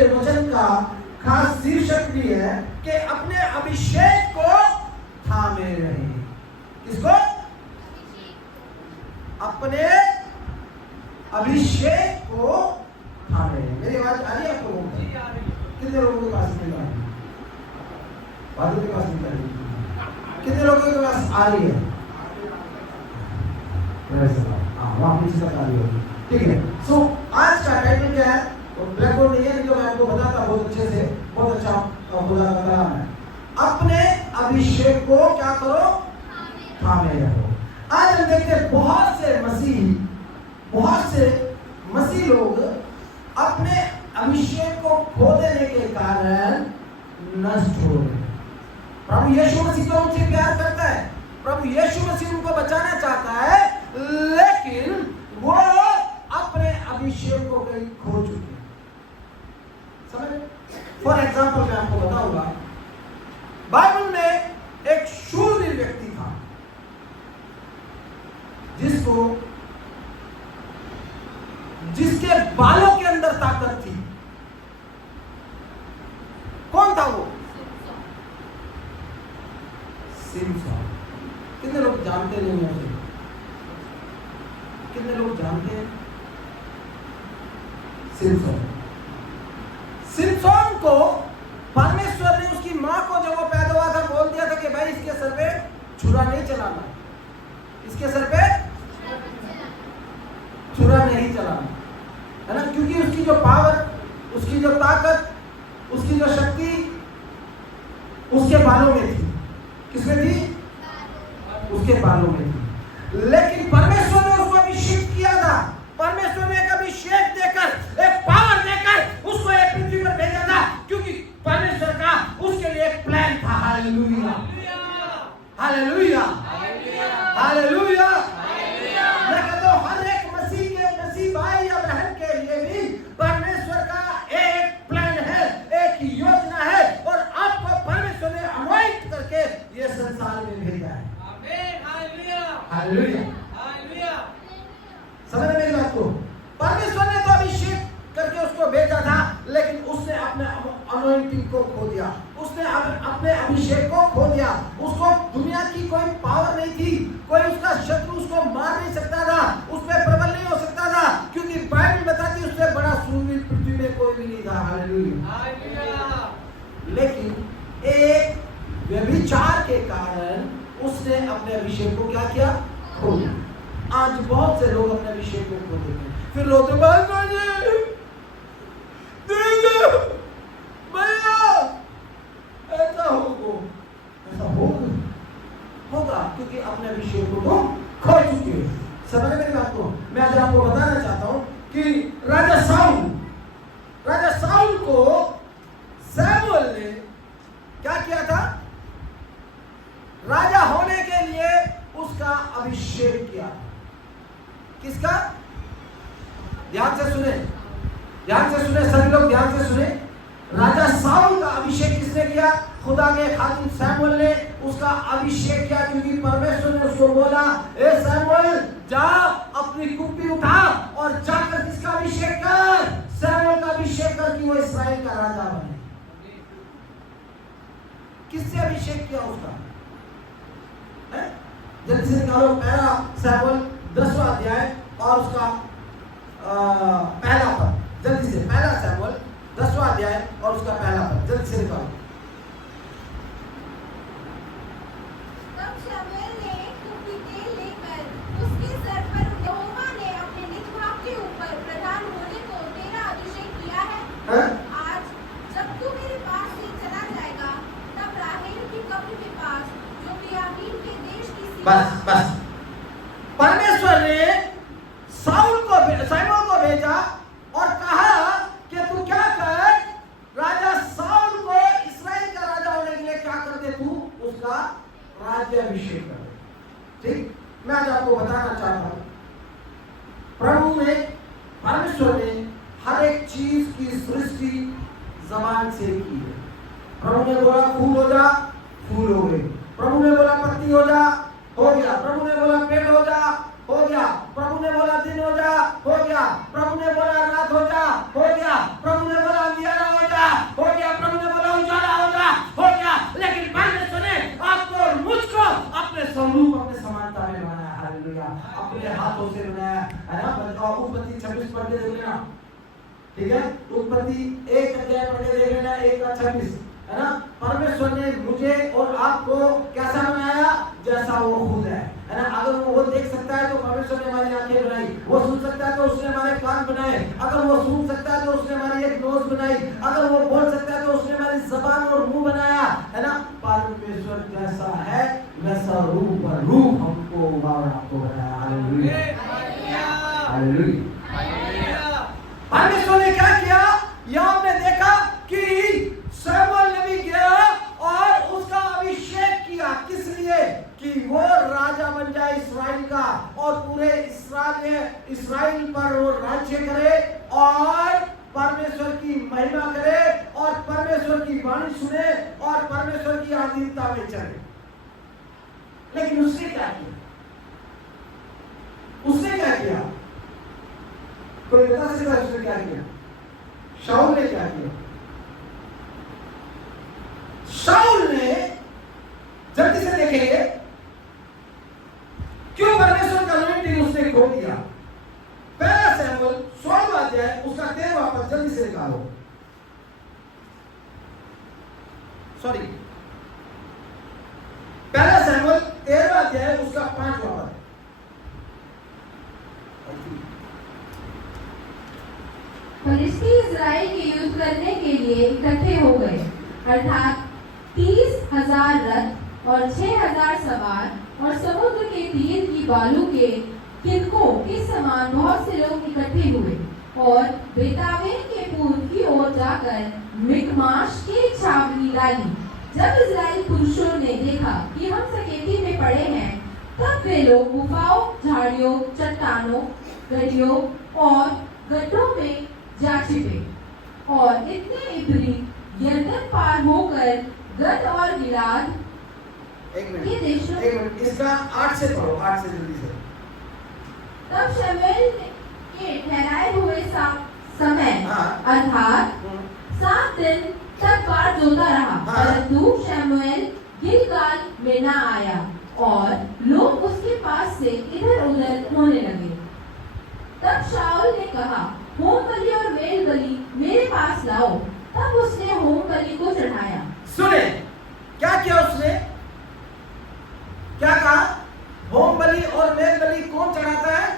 के वचन का खास शीर्षक भी है कि अपने अभिषेक को थामे रहे। किसको? अपने अभिषेक को थामे रहे। मेरी आवाज आ रही है आपको? कितने लोगों के पास मिल रहा है? बादल के पास मिल रही है? कितने लोगों के पास आ रही है? वहाँ पीछे तक आ रही होगी। ठीक है। सो आज का टाइटल क्या है? ब्लैक बोर्ड नहीं है, नहीं तो मैं आपको बताता बहुत अच्छे से, बहुत अच्छा खुदा का कलाम है। अपने अभिषेक को क्या करो? थामे रहो। आज हम देखते हैं बहुत से मसीह लोग अपने अभिषेक को खो देने के कारण नष्ट हो रहे। प्रभु यीशु मसीह तो उनसे प्यार करता है, प्रभु यीशु मसीह उनको बचाना चाहता है, लेकिन वो अपने अभिषेक को कहीं खो चुके हैं। समझ? फॉर एग्जाम्पल मैं आपको बताऊंगा, बाइबल में एक शूरवीर व्यक्ति था जिसके बालों के अंदर ताकत थी। कौन था वो? सिमसन। कितने लोग जानते नहीं हैं? कितने लोग जानते हैं सिमसन को परमेश्वर ने उसकी मां को जब वो पैदा हुआ था बोल दिया था कि भाई इसके सर पे छुरा नहीं चलाना, इसके सर पे छुरा नहीं चलाना, है ना? क्योंकि उसकी जो पावर, उसकी जो ताकत, उसकी जो शक्ति उसके बालों में थी। किसमें थी? उसके बालों में थी। लेकिन परमेश्वर ने उसको अभिषेक किया था। परमेश्वर ने एक अभिषेक देकर, एक पावर देकर उसको एक पृथ्वी पर भेजा था, क्योंकि परमेश्वर का उसके लिए एक प्लान था। Hallelujah, hallelujah, hallelujah. मैं कहता हूं हर एक मसीह भाई या बहन के लिए भी परमेश्वर का एक प्लान है, एक योजना है, और आपको परमेश्वर ने अनॉइंट करके ये संसार में भेजा है। Hallelujah, hallelujah. समझ में मेरी बात को? परमेश्वर ने तो अभिषेक करके उसको भेजा था, लेकिन उसने अपने अनॉइंटिंग को खो दिया, उसने अपने अभिषेक को खो दिया। उसको दुनिया की कोई पावर नहीं थी, कोई उसका शत्रु उसको मार नहीं सकता था, उस पर प्रबल नहीं हो सकता था, क्योंकि बाइबल बताती है उससे बड़ा शूरवीर पृथ्वी में कोई भी नहीं था। हालेलुया। लेकिन एक व्यभिचार के कारण उसने अपने अभिषेक को क्या किया? खो दिया। आज बहुत से लोग अपने अभिषेक को खो देते हैं, फिर रोते ऐसा होगा क्योंकि अपने अभिषेक को तुम खो चुके हो। समझ मेरी बात को? मैं आज आपको बताना चाहता हूं कि राजा साउल को सैमुअल ने क्या किया था? राजा होने के लिए उसका अभिषेक किया। किसका? ध्यान से सुने, सभी लोग ध्यान से सुने। राजा साउल का अभिषेक किसने किया? खुदा के खादिम सैमुअल ने उसका अभिषेक किया, क्योंकि परमेश्वर ने उसको बोला, ए सैमुअल जा अपनी कुप्पी उठा और जाकर किसका अभिषेक कर? सैमुअल का अभिषेक कर कि वो इस्राएल का राजा बने। किससे अभिषेक किया उसका? जल्दी से निकालो पहला सैमुअल 10वां अध्याय और उसका पहला पद। जल्दी से पहला सैमुअल 10वां अध्याय और उसका पहला पद जल्दी से निकालो। तब शमूएल ने कुप्पी तेल लेकर उसके सर पर यहोवा ने अपने निज के ऊपर प्रधान होने को तेरा अभिषेक किया है। आज जब तू मेरे पास से चला जाएगा, तब राहेल की कब्र के पास जो बिन्यामीन के देश की बस परमेश्वर ने सैमुअल को भेजा और कहा कि तू क्या कर? राजा साउल को इस्राएल का राजा होने के लिए क्या कर दे? तू उसका राज्याभिषेक कर दे। ठीक? मैं आज आपको बताना चाहता हूं, परमेश्वर ने हर एक चीज की सृष्टि जबान से की है। प्रभु ने बोला फूल हो जा, फूल हो गए। प्रभु ने बोला पत्ती हो जा, हो गया। प्रभु ने बोला पेड़ हो जा, हो गया। प्रभु ने बोला दिन हो जा, हो गया। प्रभु ने बोला रात हो जा, हो गया। प्रभु ने बोला अंधियारा हो उत्पत्ति 26 पढ़ के देख लेना, ठीक है। उत्पत्ति 1 अध्याय पढ़ के देख लेना, 1:26, है ना। परमेश्वर ने मुझे और आपको कैसा बनाया, जैसा वो खुद है ना। अगर वो देख सकता है तो परमेश्वर ने हमारी आंखें बनाई, वो सुन सकता है तो उसने हमारे कान बनाए, अगर वो सुन सकता है तो उसने हमारी एक नोज बनाई, अगर वो बोल सकता है तो उसने हमारी जबान और मुंह बनाया, है ना। परमेश्वर जैसा है वैसा रूप पर रूप हमको और आपको बनाया। Hallelujah, hallelujah. परमेश्वर ने क्या किया, यहाँ हमने देखा कि शमूएल नबी गया और उसका अभिषेक किया, किस लिए, कि वो राजा बन जाए इस्राएल का और पूरे इस्राएल पर वो राज्य करे और परमेश्वर की महिमा करे और परमेश्वर की वाणी सुने और परमेश्वर की अधीनता में चले। लेकिन उसने क्या किया, उसने क्या किया, कोई बता सकता है उसने क्या किया? शाऊल ने क्या किया? शाऊल ने, जल्दी से देखेंगे क्यों परमेश्वर का अनॉइंटिंग उसने खो दिया। पहला शमूएल 16वां अध्याय उसका 13वां पद जल्दी से निकालो। सॉरी, पहला शमूएल 13वां अध्याय उसका 5वां पद। फलिस्ती इस्राएल के युद्ध करने के लिए इकट्ठे हो गए, अर्थात 30,000 रथ और 6,000 सवार और समुद्र के तीर की बालू के किनकों के समान बहुत से लोग इकट्ठे हुए और बेतावेन के पूर्व की ओर जाकर मिकमाश की छावनी डाली। जब इस्राएल पुरुषों ने देखा कि हम सकेती में पड़े हैं, तब वे लोग गुफाओं, झाड़ियों, चट्टानों, गड्ढों और गड्ढों में जा छिपे और इतने इब्री यरदन पार होकर गद और गिलाद के देशों, एक मिनट, इसका 8 से पढ़ो, 8 से जल्दी से। तब शमूएल के ठहराए हुए समय अर्थात 7 दिन तक बाढ़ जोता रहा, परंतु शमूएल गिलगाल में न आया और लोग उसके पास से इधर उधर होने लगे। तब शाऊल ने कहा, होम बलि और मेल बलि मेरे पास लाओ। तब उसने होम बलि को चढ़ाया। सुने क्या किया उसने, क्या कहा, होम बलि और मेल बलि कौन चढ़ाता है?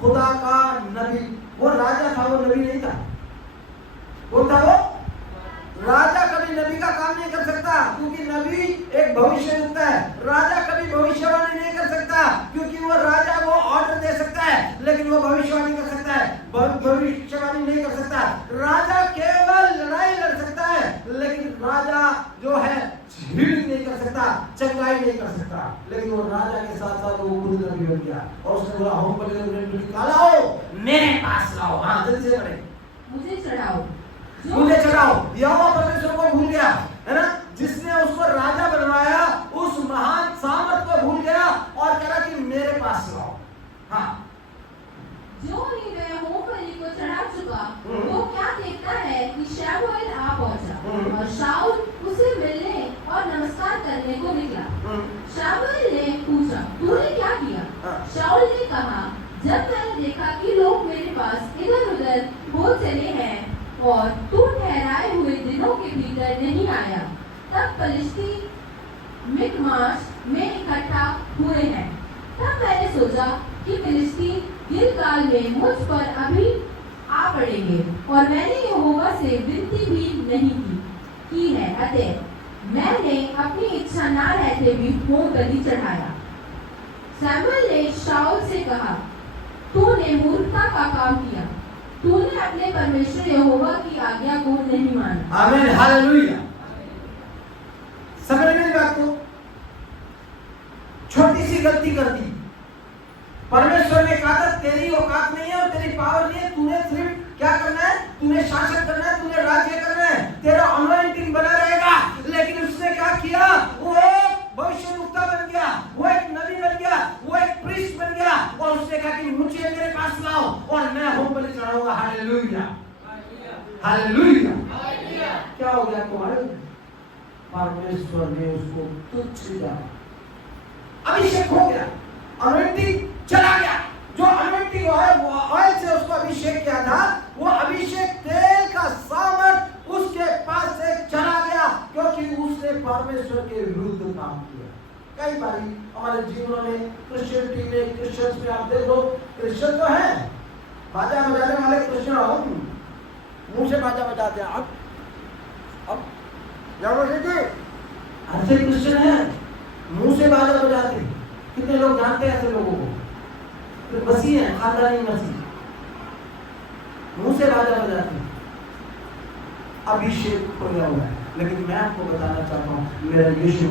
खुदा का नबी। वो राजा था, वो नबी नहीं था। कौन था वो? राजा कभी नबी का काम नहीं कर सकता, क्योंकि नबी एक भविष्य देता है। राजा कभी भविष्यवाणी नहीं कर सकता, क्योंकि वो राजा वो ऑर्डर दे सकता है, लेकिन वो भविष्यवाणी कर सकता है, भविष्यवाणी नहीं कर सकता। राजा केवल लड़ाई लड़ सकता है, लेकिन राजा जो है हीलिंग नहीं कर सकता, चंगाई नहीं कर सकता। लेकिन वो राजा के साथ साथ वो खुद नबी बन गया और उसने बोला, होम बलि निकालो, मेरे पास लाओ। हाँ, जल्दी से करें, मुझे चढ़ाओ, मुझे चढ़ाओ। यहोवा परमेश्वर को भूल गया, है ना, जिसने उसको राजा बनवाया, उस महान सामर्थ को भूल गया और कहा कि मेरे पास लाओ। हाँ, जो ही वह होम बलि को चढ़ा चुका, वो क्या देखता है कि शमूएल आ पहुंचा और शाऊल उसे मिलने और नमस्कार करने को निकला। शमूएल ने पूछा, तूने क्या किया? शाऊल ने कहा, जब मैंने देखा कि लोग मेरे पास इधर उधर हो चले हैं और तू ठहराए हुए दिनों के भीतर नहीं आया, तब फलिस्ती मिकमाश में इकट्ठा हुए हैं। तब मैंने सोचा कि फिलिस्ती गिलगाल में मुझ पर अभी आ पड़ेंगे और मैंने यहोवा से विनती भी नहीं की है, अतः मैंने अपनी इच्छा ना रहते भी होम बलि चढ़ाया। शमूएल ने शाऊल से कहा, तूने मूर्खता का काम किया, तूने अपने परमेश्वर यहोवा की आज्ञा को नहीं माना। आमीन, हालेलुया। समझ में बात को, छोटी सी गलती कर दी, परमेश्वर ने कहा था तेरी औकात नहीं है और तेरी पावर नहीं है, तूने सिर्फ क्या करना है, तूने शासन करना है, तूने राज्य करना है, तेरा अनॉइंटिंग बना रहेगा। लेकिन उसने क्या किया, वो भविष्यवक्ता बन गया, वो एक नबी बन गया, वो एक प्रीस्ट बन गया और उसने कहा कि मुझे मेरे पास लाओ और मैं होम बलि चढ़ाऊंगा। Hallelujah, hallelujah. क्या हो गया तुम्हारे? परमेश्वर ने उसको तुच्छ जाना, अभिषेक हो गया, अनॉइंटिंग चला गया। जो अनॉइंटिंग अनॉइंटिंग ऑयल से उसको अभिषेक किया था, वो अभिषेक तेल का सामर्थ उसके पास से चला गया, क्योंकि उसने परमेश्वर के विरुद्ध काम किया। कई बार हमारे जीवन में क्रिश्चियनिटी में, क्रिश्चियंस में आप देखो, क्रिश्चियन तो है, बाजा बजाने वाले क्रिश्चियन, हम मुंह से बाजा बजाते हैं। अब ऐसे क्रिश्चियन है, मुंह से बाजा बजाते। कितने लोग जानते हैं ऐसे लोगों को? तो मसीह है, खानदानी मसीह, मुंह से बाजा बजाते, अभिषेक खोया हुआ है। लेकिन मैं आपको बताना चाहता हूँ, मेरा यीशु